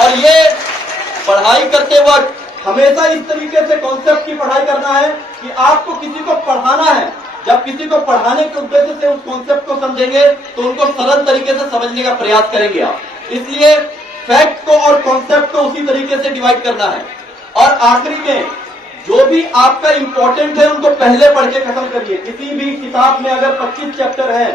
और ये पढ़ाई करते वक्त हमेशा इस तरीके से कॉन्सेप्ट की पढ़ाई करना है कि आपको किसी को पढ़ाना है। जब किसी को पढ़ाने के उद्देश्य से उस कॉन्सेप्ट को समझेंगे तो उनको सरल तरीके से समझने का प्रयास करेंगे आप। इसलिए फैक्ट को और कॉन्सेप्ट को उसी तरीके से डिवाइड करना है। और आखिरी में जो भी आपका इंपॉर्टेंट है उनको पहले पढ़ के खत्म करिए। किसी भी किताब में अगर 25 चैप्टर है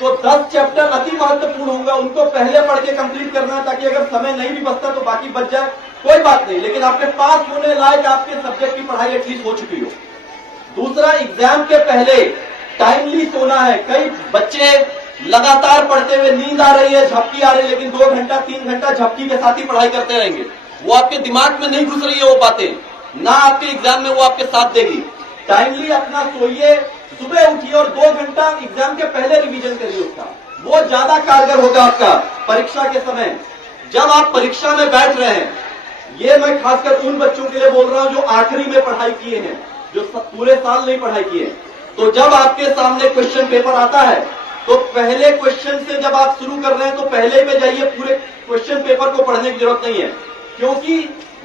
तो 10 चैप्टर अति महत्वपूर्ण होगा, उनको पहले पढ़ के कंप्लीट करना है, ताकि अगर समय नहीं भी बचता तो बाकी बच जाए, कोई बात नहीं, लेकिन आपके पास होने लायक आपके सब्जेक्ट की पढ़ाई एटलीस्ट हो चुकी हो। दूसरा, एग्जाम के पहले टाइमली सोना है। कई बच्चे लगातार पढ़ते हुए नींद आ रही है, झपकी आ रही है, लेकिन 2 घंटा 3 घंटा झपकी के साथ ही पढ़ाई करते रहेंगे। वो आपके दिमाग में नहीं घुस रही है वो बातें, ना आपके एग्जाम में वो आपके साथ देगी। टाइमली अपना सोइए, सुबह उठिए और 2 घंटा एग्जाम के पहले रिवीजन करिए उसका, वो ज्यादा कारगर होगा आपका परीक्षा के समय। जब आप परीक्षा में बैठ रहे हैं, ये मैं खासकर उन बच्चों के लिए बोल रहा हूं जो आखिरी में पढ़ाई किए हैं, जो पूरे साल नहीं पढ़ाई किए, तो जब आपके सामने क्वेश्चन पेपर आता है तो पहले क्वेश्चन से जब आप शुरू कर रहे हैं तो पहले में जाइए, पूरे क्वेश्चन पेपर को पढ़ने की जरूरत नहीं है। क्योंकि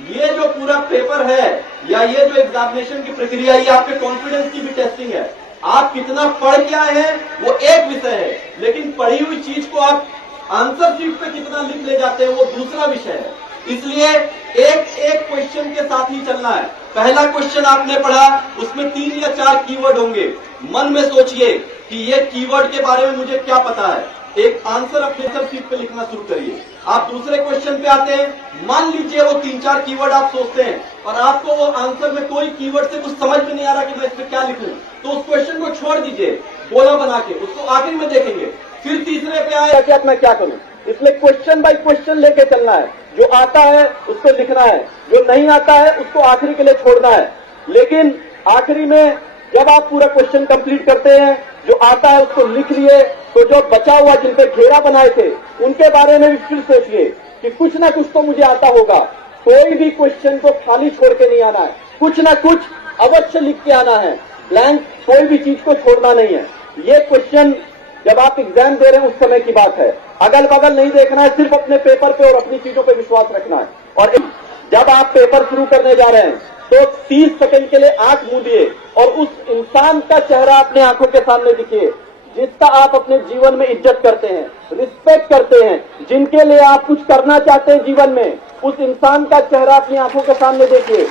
ये जो पूरा पेपर है या ये जो एग्जामिनेशन की प्रक्रिया, ये आपके कॉन्फिडेंस की भी टेस्टिंग है। आप कितना पढ़ के आए हैं वो एक विषय है, लेकिन पढ़ी हुई चीज को आप आंसर शीट पे कितना लिख ले जाते हैं वो दूसरा विषय है। इसलिए एक एक क्वेश्चन के साथ ही चलना है। पहला क्वेश्चन आपने पढ़ा, उसमें 3 या 4 कीवर्ड होंगे। मन में सोचिए कि ये कीवर्ड के बारे में मुझे क्या पता है, एक आंसर अपने आंसर शीट पे लिखना शुरू करिए। आप दूसरे क्वेश्चन पे आते हैं, मान लीजिए वो 3-4 कीवर्ड आप सोचते हैं और आपको वो आंसर में कोई कीवर्ड से कुछ समझ में नहीं आ रहा कि मैं इस पे क्या लिखूं, तो उस क्वेश्चन को छोड़ दीजिए, गोला बना के उसको आखिर में देखेंगे। फिर तीसरे पे आए कि अब मैं क्या करूं। इसमें क्वेश्चन बाय क्वेश्चन लेके चलना है। जो आता है उसको लिखना है, जो नहीं आता है उसको आखिरी के लिए छोड़ना है। लेकिन आखिरी में जब आप पूरा क्वेश्चन कंप्लीट करते हैं, जो आता है उसको लिख लिए, तो जो बचा हुआ जिन पे घेरा बनाए थे उनके बारे में भी फिर सोचिए कि कुछ ना कुछ तो मुझे आता होगा। कोई भी क्वेश्चन को खाली छोड़ के नहीं आना है, कुछ ना कुछ अवश्य लिख के आना है, ब्लैंक कोई भी चीज को छोड़ना नहीं है। ये क्वेश्चन जब आप एग्जाम दे रहे हैं उस समय की बात है, अगल बगल नहीं देखना है, सिर्फ अपने पेपर पे और अपनी चीजों पे विश्वास रखना है। और जब आप पेपर शुरू करने जा रहे हैं तो 30 सेकंड के लिए आंख मूंदिए और उस इंसान का चेहरा अपने आंखों के सामने दिखिए जिसका आप अपने जीवन में इज्जत करते हैं, रिस्पेक्ट करते हैं, जिनके लिए आप कुछ करना चाहते हैं जीवन में, उस इंसान का चेहरा अपनी आंखों के सामने देखिए।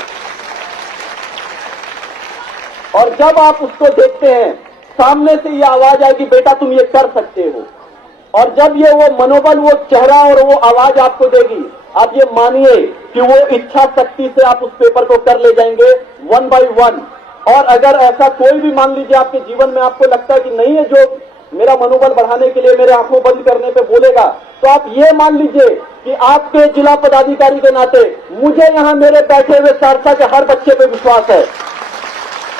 और जब आप उसको देखते हैं, सामने से ये आवाज आएगी, बेटा तुम ये कर सकते हो। और जब ये वो मनोबल, वो चेहरा और वो आवाज आपको देगी, आप ये मानिए कि वो इच्छा शक्ति से आप उस पेपर को कर ले जाएंगे 1 by 1। और अगर ऐसा कोई भी मान लीजिए आपके जीवन में आपको लगता है कि नहीं है जो मेरा मनोबल बढ़ाने के लिए मेरे आंखों बंद करने पे बोलेगा, तो आप ये मान लीजिए कि आपके जिला पदाधिकारी के नाते मुझे यहाँ मेरे बैठे हुए सहरसा के हर बच्चे पे विश्वास है।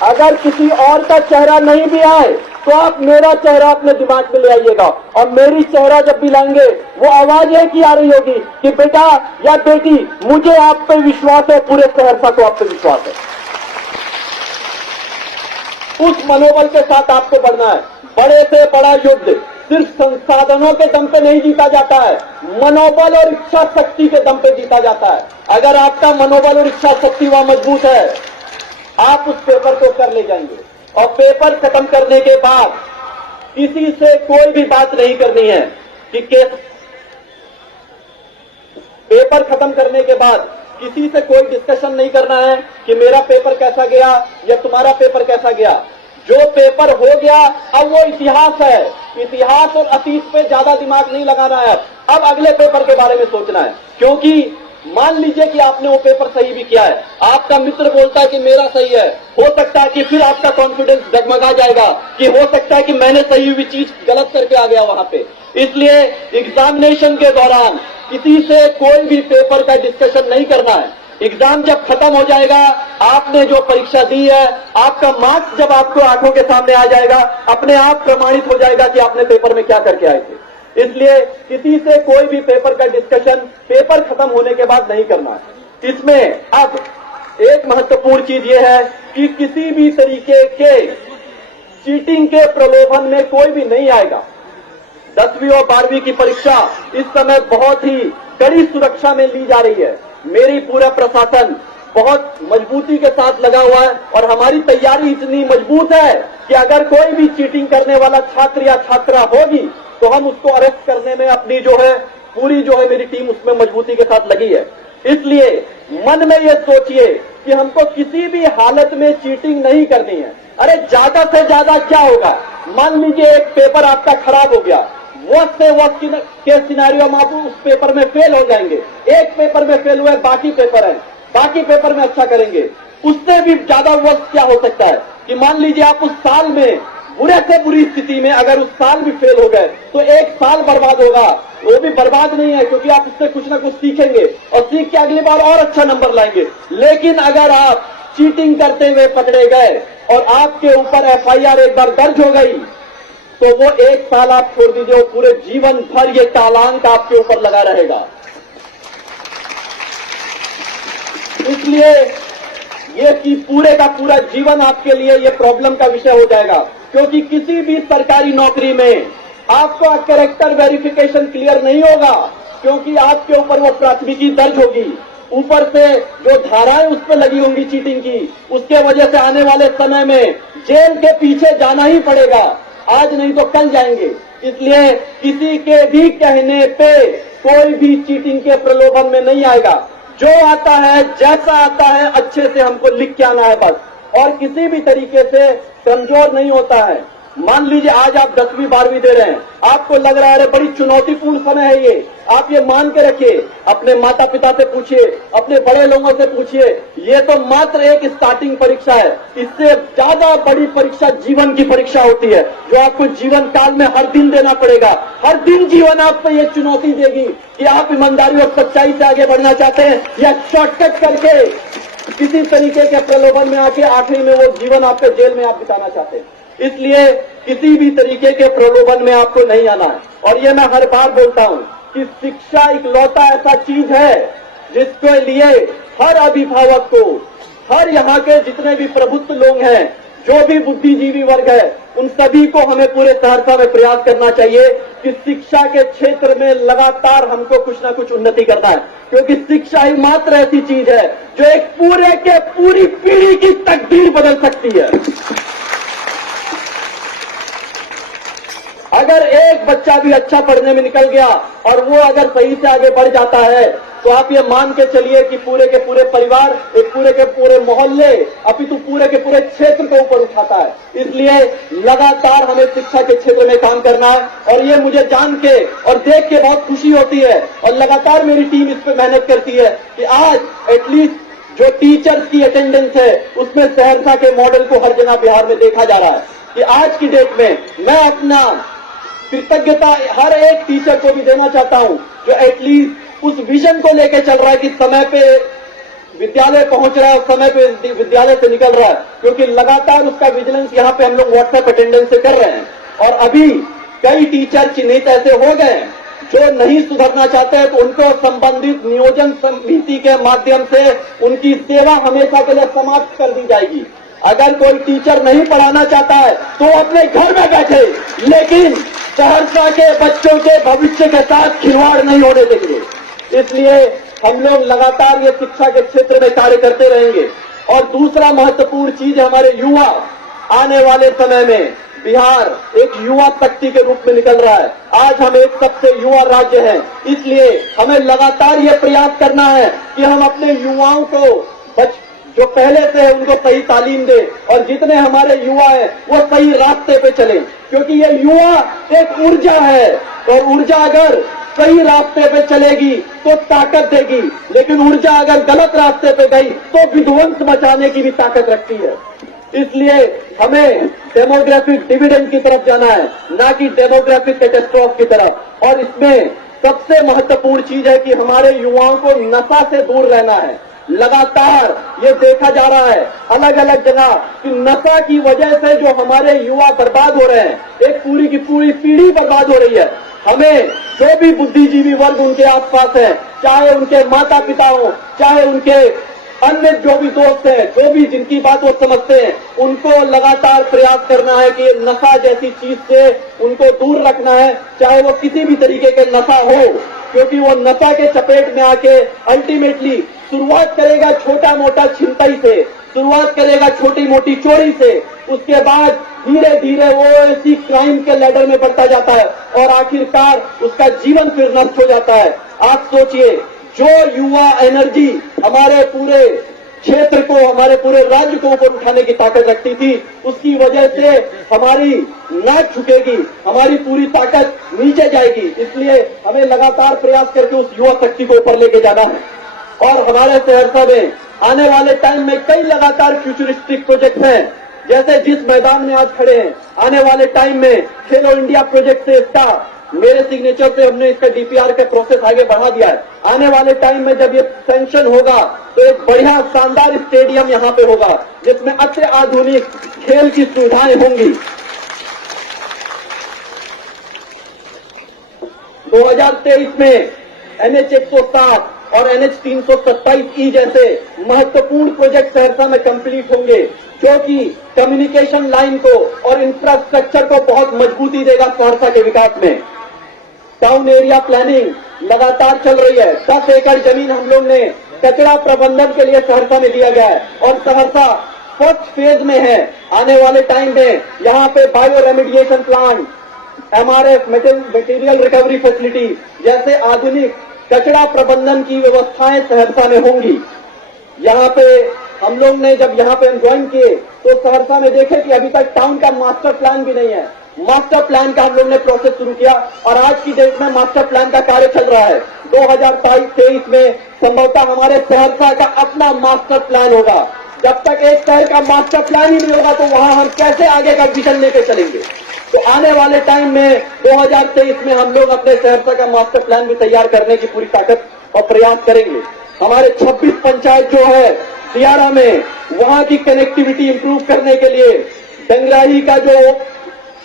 अगर किसी और का चेहरा नहीं भी आए तो आप मेरा चेहरा अपने दिमाग में ले आइएगा, और मेरी चेहरा जब भी लाएंगे वो आवाज एक ही आ रही होगी कि बेटा या बेटी मुझे आप पे विश्वास है, पूरे सहरसा को आप पे विश्वास है। उस मनोबल के साथ आपको बढ़ना है। बड़े से बड़ा युद्ध सिर्फ संसाधनों के दम पे नहीं जीता जाता है, मनोबल और इच्छा शक्ति के दम पे जीता जाता है। अगर आपका मनोबल और इच्छा शक्ति वहां मजबूत है, आप उस पेपर को कर ले जाएंगे। और पेपर खत्म करने के बाद किसी से कोई भी बात नहीं करनी है कि पेपर खत्म करने के बाद किसी से कोई डिस्कशन नहीं करना है कि मेरा पेपर कैसा गया या तुम्हारा पेपर कैसा गया। जो पेपर हो गया अब वो इतिहास है, इतिहास और अतीत पे ज्यादा दिमाग नहीं लगाना है। अब अगले पेपर के बारे में सोचना है, क्योंकि मान लीजिए कि आपने वो पेपर सही भी किया है, आपका मित्र बोलता है कि मेरा सही है, हो सकता है कि फिर आपका कॉन्फिडेंस डगमगा जाएगा कि हो सकता है कि मैंने सही हुई चीज गलत करके आ गया वहां पे। इसलिए एग्जामिनेशन के दौरान किसी से कोई भी पेपर का डिस्कशन नहीं करना है। एग्जाम जब खत्म हो जाएगा, आपने जो परीक्षा दी है, आपका मार्क्स जब आपको आंखों के सामने आ जाएगा, अपने आप प्रमाणित हो जाएगा कि आपने पेपर में क्या करके आए थे। इसलिए किसी से कोई भी पेपर का डिस्कशन पेपर खत्म होने के बाद नहीं करना है। इसमें अब एक महत्वपूर्ण चीज यह है कि किसी भी तरीके के चीटिंग के प्रलोभन में कोई भी नहीं आएगा। 10वीं और 12वीं की परीक्षा इस समय बहुत ही कड़ी सुरक्षा में ली जा रही है। मेरी पूरा प्रशासन बहुत मजबूती के साथ लगा हुआ है और हमारी तैयारी इतनी मजबूत है कि अगर कोई भी चीटिंग करने वाला छात्र या छात्रा होगी तो हम उसको अरेस्ट करने में अपनी पूरी मेरी टीम उसमें मजबूती के साथ लगी है। इसलिए मन में ये सोचिए कि हमको किसी भी हालत में चीटिंग नहीं करनी है। अरे ज्यादा से ज्यादा क्या होगा, मान लीजिए एक पेपर आपका खराब हो गया, वर्स्ट से वर्स्ट के सिनेरियो में आप उस पेपर में फेल हो जाएंगे। एक पेपर में फेल हुए, बाकी पेपर में अच्छा करेंगे। उससे भी ज्यादा वर्स्ट क्या हो सकता है कि मान लीजिए आप उस साल में बुरे से बुरी स्थिति में अगर उस साल भी फेल हो गए तो एक साल बर्बाद होगा। वो भी बर्बाद नहीं है क्योंकि आप उससे कुछ ना कुछ सीखेंगे और सीख के अगली बार और अच्छा नंबर लाएंगे। लेकिन अगर आप चीटिंग करते हुए पकड़े गए और आपके ऊपर FIR एक बार दर्ज हो गई तो वो एक साल आप छोड़ दीजिए, वो पूरे जीवन भर ये चालान आपके ऊपर लगा रहेगा। इसलिए ये कि पूरे का पूरा जीवन आपके लिए ये प्रॉब्लम का विषय हो जाएगा, क्योंकि किसी भी सरकारी नौकरी में आपका कैरेक्टर वेरिफिकेशन क्लियर नहीं होगा, क्योंकि आपके ऊपर वो प्राथमिकी दर्ज होगी। ऊपर से जो धाराएं उस पर लगी होंगी चीटिंग की, उसके वजह से आने वाले समय में जेल के पीछे जाना ही पड़ेगा, आज नहीं तो कल जाएंगे। इसलिए किसी के भी कहने पे कोई भी चीटिंग के प्रलोभन में नहीं आएगा। जो आता है जैसा आता है अच्छे से हमको लिख के आना है बस, और किसी भी तरीके से कमजोर नहीं होता है। मान लीजिए आज आप 10वीं 12वीं दे रहे हैं, आपको लग रहा है बड़ी चुनौतीपूर्ण समय है ये, आप ये मान के रखिए, अपने माता पिता से पूछिए, अपने बड़े लोगों से पूछिए, ये तो मात्र एक स्टार्टिंग परीक्षा है। इससे ज्यादा बड़ी परीक्षा जीवन की परीक्षा होती है, जो आपको जीवन काल में हर दिन देना पड़ेगा। हर दिन जीवन आपको ये चुनौती देगी कि आप ईमानदारी और सच्चाई से आगे बढ़ना चाहते हैं या शॉर्टकट करके किसी तरीके के प्रलोभन में आके आखिरी में वो जीवन आपके जेल में आप बिताना चाहते हैं। इसलिए किसी भी तरीके के प्रलोभन में आपको नहीं आना है। और ये मैं हर बार बोलता हूं कि शिक्षा इकलौता ऐसा चीज है जिसके लिए हर अभिभावक को, हर यहाँ के जितने भी प्रबुद्ध लोग हैं, जो भी बुद्धिजीवी वर्ग है, उन सभी को हमें पूरे सहरसा में प्रयास करना चाहिए कि शिक्षा के क्षेत्र में लगातार हमको कुछ ना कुछ उन्नति करना है, क्योंकि शिक्षा ही मात्र ऐसी चीज है जो एक पूरी पीढ़ी की तकदीर बदल सकती है। अगर एक बच्चा भी अच्छा पढ़ने में निकल गया और वो अगर सही से आगे बढ़ जाता है तो आप ये मान के चलिए कि पूरे के पूरे परिवार, एक पूरे के पूरे मोहल्ले, अपितु पूरे के पूरे क्षेत्र को ऊपर उठाता है। इसलिए लगातार हमें शिक्षा के क्षेत्र में काम करना है, और ये मुझे जान के और देख के बहुत खुशी होती है, और लगातार मेरी टीम इस पर मेहनत करती है कि आज एटलीस्ट जो टीचर्स की अटेंडेंस है उसमें सहरसा के मॉडल को हर जगह बिहार में देखा जा रहा है। कि आज की डेट में मैं अपना कृतज्ञता हर एक टीचर को भी देना चाहता हूं जो एटलीस्ट उस विजन को लेकर चल रहा है कि समय पे विद्यालय पहुंच रहा है और समय पे विद्यालय से निकल रहा है, क्योंकि लगातार उसका विजिलेंस यहाँ पे हम लोग व्हाट्सएप अटेंडेंस से कर रहे हैं। और अभी कई टीचर चिन्हित ऐसे हो गए जो नहीं सुधरना चाहते हैं, तो उनको संबंधित नियोजन समिति के माध्यम से उनकी सेवा हमेशा के लिए समाप्त कर दी जाएगी। अगर कोई टीचर नहीं पढ़ाना चाहता है तो अपने घर में बैठे, लेकिन सहरसा के बच्चों के भविष्य के साथ खिलवाड़ नहीं होने देंगे। इसलिए हम लोग लगातार ये शिक्षा के क्षेत्र में कार्य करते रहेंगे। और दूसरा महत्वपूर्ण चीज है हमारे युवा। आने वाले समय में बिहार एक युवा शक्ति के रूप में निकल रहा है। आज हम एक सबसे युवा राज्य हैं, इसलिए हमें लगातार ये प्रयास करना है कि हम अपने युवाओं को जो पहले से है उनको सही तालीम दे, और जितने हमारे युवा हैं वो सही रास्ते पे चले, क्योंकि ये युवा एक ऊर्जा है, और ऊर्जा अगर सही रास्ते पे चलेगी तो ताकत देगी, लेकिन ऊर्जा अगर गलत रास्ते पे गई तो विध्वंस मचाने की भी ताकत रखती है। इसलिए हमें डेमोग्राफिक डिविडेंड की तरफ जाना है, ना कि डेमोग्राफिक कैटेस्ट्रॉफ की तरफ। और इसमें सबसे महत्वपूर्ण चीज है कि हमारे युवाओं को नशा से दूर रहना है। लगातार ये देखा जा रहा है अलग अलग जगह कि नशा की वजह से जो हमारे युवा बर्बाद हो रहे हैं, एक पूरी की पूरी पीढ़ी बर्बाद हो रही है। हमें जो भी बुद्धिजीवी वर्ग उनके आसपास है, चाहे उनके माता पिता हो, चाहे उनके अन्य जो भी दोस्त हैं, जो भी जिनकी बात वो समझते हैं, उनको लगातार प्रयास करना है कि नशा जैसी चीज से उनको दूर रखना है, चाहे वो किसी भी तरीके का नशा हो, क्योंकि वो नशा के चपेट में आके अल्टीमेटली शुरुआत करेगा छोटा मोटा छिनतई से, शुरुआत करेगा छोटी मोटी चोरी से, उसके बाद धीरे धीरे वो इसी क्राइम के लैडर में बढ़ता जाता है और आखिरकार उसका जीवन फिर नष्ट हो जाता है। आप सोचिए, जो युवा एनर्जी हमारे पूरे क्षेत्र को, हमारे पूरे राज्य को ऊपर उठाने की ताकत रखती थी, उसकी वजह से हमारी नाक झुकेगी, हमारी पूरी ताकत नीचे जाएगी। इसलिए हमें लगातार प्रयास करके उस युवा शक्ति को ऊपर लेके जाना है। और हमारे सहरसा में आने वाले टाइम में कई लगातार फ्यूचरिस्टिक प्रोजेक्ट हैं, जैसे जिस मैदान में आज खड़े हैं, आने वाले टाइम में खेलो इंडिया प्रोजेक्ट से इसका मेरे सिग्नेचर से हमने इसका डीपीआर का प्रोसेस आगे बढ़ा दिया है। आने वाले टाइम में जब ये सैंक्शन होगा तो एक बढ़िया शानदार स्टेडियम यहाँ पे होगा, जिसमें अच्छे आधुनिक खेल की सुविधाएं होंगी। 2023 में NH 107 और NH 327E जैसे महत्वपूर्ण प्रोजेक्ट सहरसा में कंप्लीट होंगे, जो कि कम्युनिकेशन लाइन को और इंफ्रास्ट्रक्चर को बहुत मजबूती देगा सहरसा के विकास में। टाउन एरिया प्लानिंग लगातार चल रही है। 10 एकड़ जमीन हम लोग ने कचरा प्रबंधन के लिए सहरसा में दिया गया है और सहरसा फर्स्ट फेज में है। आने वाले टाइम में यहाँ पे bio remediation plant, MRF material recovery facility जैसे आधुनिक कचरा प्रबंधन की व्यवस्थाएं सहरसा में होंगी। यहाँ पे हम लोग ने जब यहाँ पे हम ज्वाइन किए तो सहरसा में देखे कि अभी तक टाउन का मास्टर प्लान भी नहीं है। मास्टर प्लान का हम लोग ने प्रोसेस शुरू किया और आज की डेट में मास्टर प्लान का कार्य चल रहा है। 2023 में संभवतः हमारे सहरसा का अपना मास्टर प्लान होगा। जब तक एक शहर का मास्टर प्लान ही नहीं होगा तो वहां हम कैसे आगे का विजन लेकर चलेंगे। तो आने वाले टाइम में 2023 में हम लोग अपने सहरसा का मास्टर प्लान भी तैयार करने की पूरी ताकत और प्रयास करेंगे। हमारे 26 पंचायत जो है दियारा में, वहां की कनेक्टिविटी इंप्रूव करने के लिए डंगराही का जो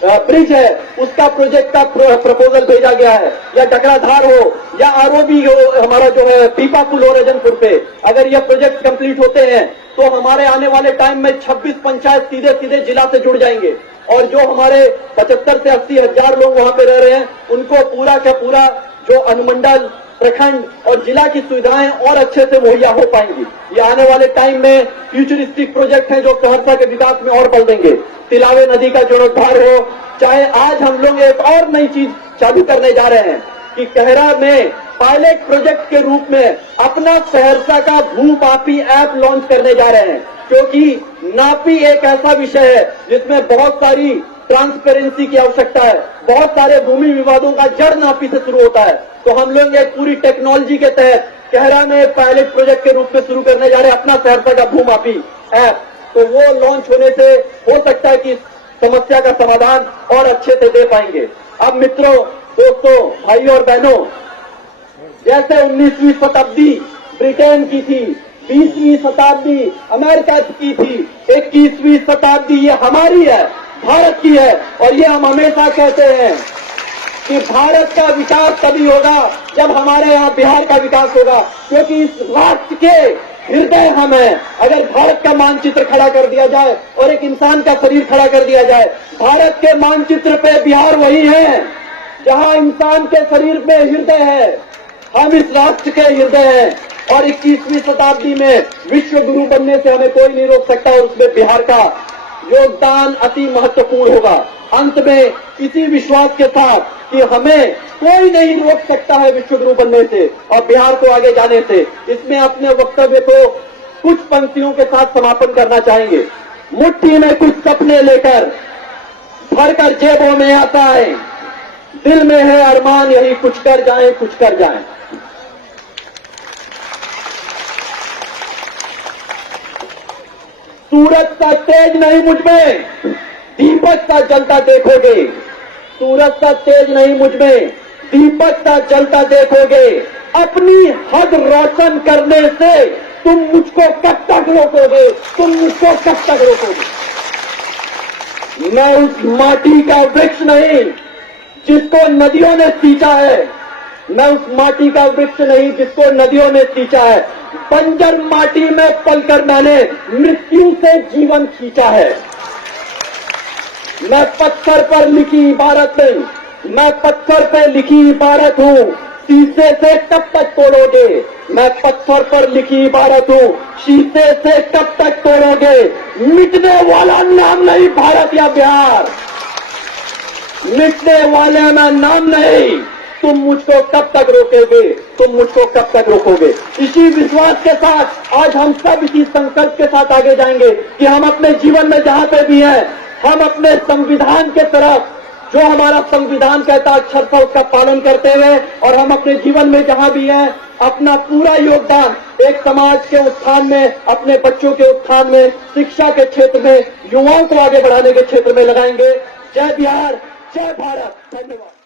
ब्रिज है उसका प्रोजेक्ट का प्रपोजल भेजा गया है, या डकराधार हो या आरओबी हो, हमारा जो है पीपा पुल हो रजनपुर पे, अगर यह प्रोजेक्ट कंप्लीट होते हैं तो हमारे आने वाले टाइम में 26 पंचायत सीधे सीधे जिला से जुड़ जाएंगे और जो हमारे 75 से 80 हजार लोग वहां पे रह रहे हैं उनको पूरा का पूरा जो अनुमंडल, प्रखंड और जिला की सुविधाएं और अच्छे से मुहैया हो पाएंगी। ये आने वाले टाइम में फ्यूचरिस्टिक प्रोजेक्ट हैं जो सहरसा के विकास में और बल देंगे। तिलावे नदी का जीर्णोद्धार हो, चाहे आज हम लोग एक और नई चीज चालू करने जा रहे हैं कि कहरा में पायलट प्रोजेक्ट के रूप में अपना सहरसा का भू मापी ऐप लॉन्च करने जा रहे हैं, क्योंकि नापी एक ऐसा विषय है जिसमें बहुत सारी ट्रांसपेरेंसी की आवश्यकता है। बहुत सारे भूमि विवादों का जड़ नापी से शुरू होता है। तो हम लोग एक पूरी टेक्नोलॉजी के तहत कहरा में पायलट प्रोजेक्ट के रूप में शुरू करने जा रहे हैं अपना सहरसा का भू मापी ऐप। तो वो लॉन्च होने से हो सकता है कि समस्या का समाधान और अच्छे से दे पाएंगे। अब मित्रों, दोस्तों, भाइयों और बहनों, जैसे 19वीं शताब्दी ब्रिटेन की थी, 20वीं शताब्दी अमेरिका की थी, 21वीं शताब्दी ये हमारी है, भारत की है। और ये हम हमेशा कहते हैं कि भारत का विकास तभी होगा जब हमारे यहाँ बिहार का विकास होगा, क्योंकि इस राष्ट्र के हृदय हम हैं। अगर भारत का मानचित्र खड़ा कर दिया जाए और एक इंसान का शरीर खड़ा कर दिया जाए, भारत के मानचित्र पे बिहार वही है जहाँ इंसान के शरीर में हृदय है। हम इस राष्ट्र के हृदय हैं और 21वीं शताब्दी में विश्व गुरु बनने से हमें कोई नहीं रोक सकता और उसमें बिहार का योगदान अति महत्वपूर्ण होगा। अंत में इसी विश्वास के साथ कि हमें कोई नहीं रोक सकता है विश्व गुरु बनने से और बिहार को आगे जाने से, इसमें अपने वक्तव्य को कुछ पंक्तियों के साथ समापन करना चाहेंगे। मुट्ठी में कुछ सपने लेकर भरकर जेबों में आता है, दिल में है अरमान यही कुछ कर जाएं, कुछ कर जाएं। सूरज सा तेज नहीं मुझमें, दीपक सा जलता देखोगे। सूरज सा तेज नहीं मुझमें, दीपक सा जलता देखोगे। अपनी हद रोशन करने से तुम मुझको कब तक रोकोगे, तुम मुझको कब तक रोकोगे। मैं उस माटी का वृक्ष नहीं जिसको नदियों ने सींचा है, मैं उस माटी का वृक्ष नहीं जिसको नदियों में सींचा है। बंजर माटी में पलकर मैंने मृत्यु से जीवन खींचा है। मैं पत्थर पर लिखी इबारत नहीं, मैं पत्थर पर लिखी इबारत हूँ, शीशे से कब तक तोड़ोगे। मैं पत्थर पर लिखी इबारत हूँ, शीशे से कब तक तोड़ोगे। मिटने वाला नाम नहीं भारत या बिहार, मिटने वाले में नाम नहीं। तुम मुझको कब तक रोकोगे, तुम मुझको कब तक रोकोगे। इसी विश्वास के साथ आज हम सब इसी संकल्प के साथ आगे जाएंगे कि हम अपने जीवन में जहां पे भी हैं, हम अपने संविधान के तरफ, जो हमारा संविधान कहता है अक्षर से उसका पालन करते हुए, और हम अपने जीवन में जहां भी हैं अपना पूरा योगदान एक समाज के उत्थान में, अपने बच्चों के उत्थान में, शिक्षा के क्षेत्र में, युवाओं को आगे बढ़ाने के क्षेत्र में लगाएंगे। जय बिहार, जय भारत। धन्यवाद।